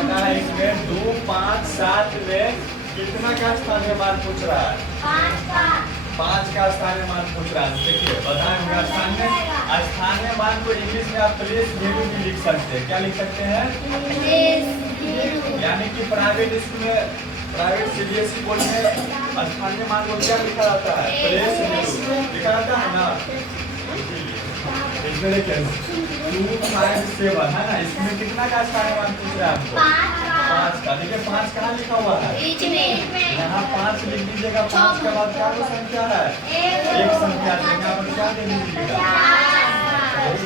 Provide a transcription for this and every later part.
कहता है इसमें 2, 5, 7 में कितना का स्थानीय मान पूछ रहा है? 5 का स्थानीय मान पूछ रहा है। देखिए बताएं होगा स्थानीय मान को इंग्लिश में आप प्लेस वैल्यू भी लिख सकते हैं। क्या लिख सकते हैं? यानी कि प्राइवेट स्कूल में, प्राइवेट सीबीएसई बोर्ड में स्थानीय मान को क्या लिखा जाता है? प्लेस वैल्यू लिखा जाता है ना। इसमें देखिए 2, 5, 7 है ना, इसमें कितना का स्थानीय मान पूछ रहा है आपको? 5 का। देखिए 5 कहाँ लिखा हुआ है? यहाँ 5 लिख दीजिएगा। 5 के बाद क्या को संख्या है? एक संख्या। यहाँ पर क्या दे दीजिएगा?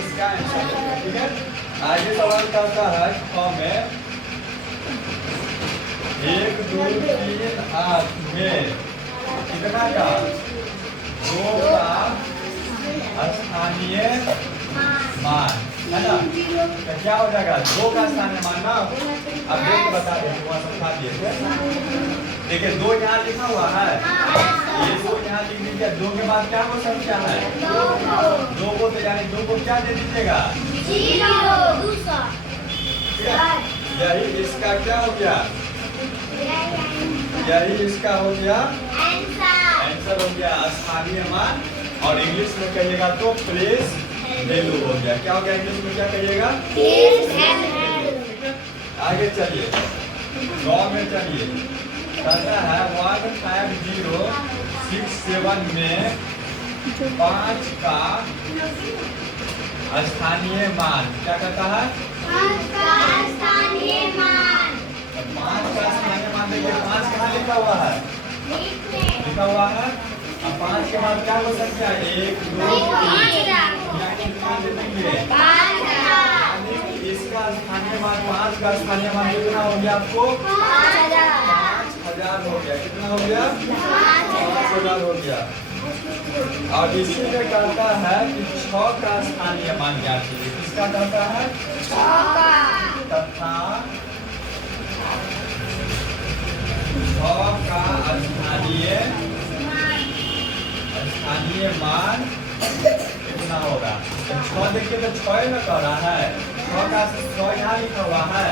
इसका आंसर है। ठीक है, आगे सवाल करता है क में 1, 2, 3, 8 में कितना का 2 का स्थानीय मान है ना। तो क्या हो जाएगा? 2 का स्थानीय मान ना। अब देख बता दे, वहाँ समझा दिए थे। देखिए 2 यहाँ लिखा हुआ है, ये 2 यहाँ लिख दीजिए। 2 के बाद क्या को संख्या है? 2 को, तो यानी 2 को क्या दे दीजिएगा? 0। यही इसका क्या हो गया? यही इसका हो गया आंसर हो गया स्थानीय मान। और इंग्लिश में कहिएगा तो प्लेस वैल्यू हो गया। क्या हो गया इंग्लिश में? क्या कहिएगा? आगे चलिए, 9 में चलिए। कहता है 15067 में 5 का स्थानीय मान। क्या कहता है? 5 का स्थानीय मान। 5 का स्थानीय मान। देखिए 5 कहाँ लिखा हुआ है? लिखा हुआ है। अब 5 के बाद क्या हो संख्या? 1, 2, 3। इसका स्थानीय मान 5 का स्थानीय मान कितना हो गया आपको? 5000 हो गया। कितना हो गया? 5000 हो गया। और इसी में कहता है कि 6 का स्थानीय मान ज्ञात कीजिए। किसका कहता है? 6 का। तथा 6 का स्थानीय मान कितना होगा? 6 देखिए तो 6 में कह रहा है। 6 का 6 यहाँ लिखा हुआ है,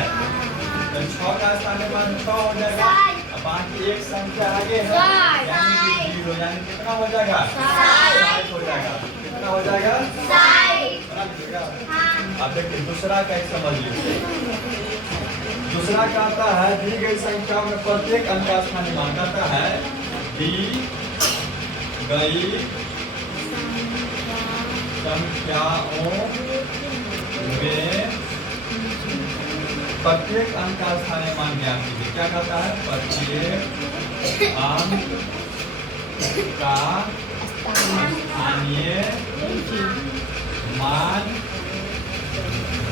तो 6 का स्थानीय मान 6 हो जाएगा। अब बाकी एक संख्या आगे है यानी कि 0, यानी कितना हो जाएगा? 60 हो जाएगा। कितना हो जाएगा? 60। अब देखिए दूसरा कैसे समझ लीजिए। दूसरा कहता है दी गई संख्याओं में प्रत्येक अंक का स्थानीय मान। कहता है दी गई संख्याओं में प्रत्येक अंक का स्थानीय मान ज्ञात कीजिए। क्या कहता है? प्रत्येक अंक का स्थानीय मान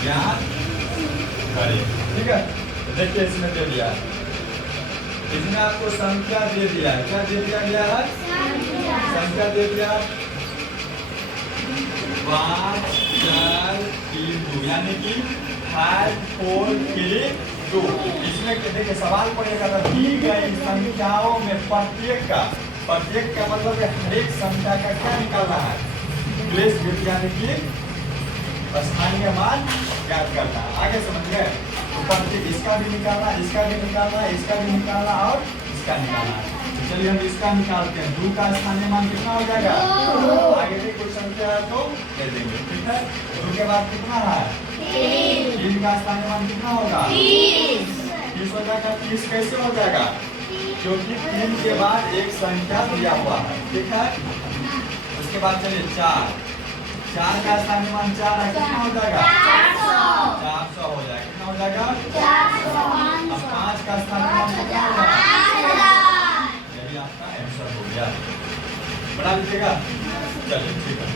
ज्ञात करें। ठीक है, देखिए इसमें दे दिया है, इसमें आपको संख्या दे दिया है। क्या दे दिया गया है? संख्या दे दिया 5, 4, 3, 2 यानी कि 5, 4, 3, 2। इसमें देखिए सवाल पड़ेगा था दी गई संख्याओं में प्रत्येक का मतलब हर एक संख्या का क्या निकालना है? प्लेस वैल्यू यानी कि स्थानीय मान ज्ञात करना है। आगे समझ गए? तो प्रत्येक इसका भी निकालना, इसका भी निकालना, इसका भी निकालना और इसका निकालना है। तो चलिए हम इसका निकालते हैं। 2 का स्थानीय मान कितना हो जाएगा? आगे भी कोई संख्या है तो दे देंगे। ठीक है, 2 के बाद कितना है? 3 का स्थानीय मान कितना होगा? 30 हो जाएगा। 30 कैसे हो जाएगा? क्योंकि 3 के बाद एक संख्या दिया हुआ है। ठीक है, उसके बाद चलिए 4 का स्थानीय मान 4 है। कितना हो जाएगा? 400 हो जाएगा। कितना हो जाएगा? 400। अब 5 का स्थानीय मान कितना होगा? 5000। यही आपका आंसर हो गया। बना लीजिएगा। चलिए ठीक है।